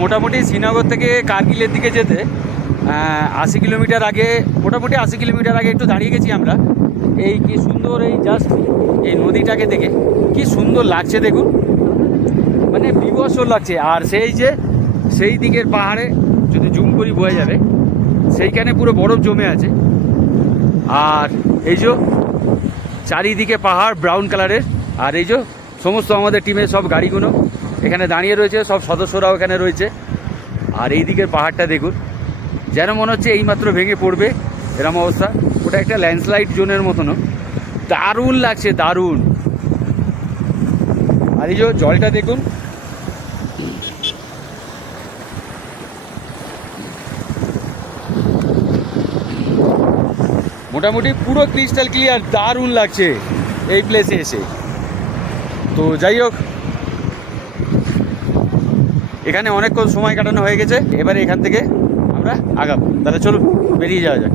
মোটামুটি শ্রীনগর থেকে কার্গিলের দিকে যেতে 80 কিলোমিটার আগে, মোটামুটি 80 কিলোমিটার আগে একটু দাঁড়িয়ে গেছি আমরা। এই কি সুন্দর, এই জাস্ট এই নদীটাকে দেখে কি সুন্দর লাগছে দেখুন, মানে বিভৎস লাগছে। আর সেই দিকের পাহাড়ে যদি জুম করি বোঝা যাবে, সেইখানে পুরো বরফ জমে আছে। আর এই যে চারিদিকে পাহাড় ব্রাউন কালারের। আর এই যে সমস্ত আমাদের টিমের সব গাড়িগুলো এখানে দাঁড়িয়ে রয়েছে, সব সদস্যরাও এখানে রয়েছে। আর এই দিকের পাহাড়টা দেখুন, যেন মনে হচ্ছে এইমাত্র ভেঙে পড়বে এরম অবস্থা। ওটা একটা ল্যান্ডস্লাইড জোনের মতনও, দারুণ লাগছে, দারুণ। আর এই যে জলটা দেখুন, মোটামুটি পুরো ক্রিস্টাল ক্লিয়ার, দারুণ লাগছে এই প্লেসে এসে। তো যাই হোক, এখানে অনেকক্ষণ সময় কাটানো হয়ে গেছে, এবারে এখান থেকে আমরা আগাবো। তাহলে চলুন বেরিয়ে যাওয়া যাক।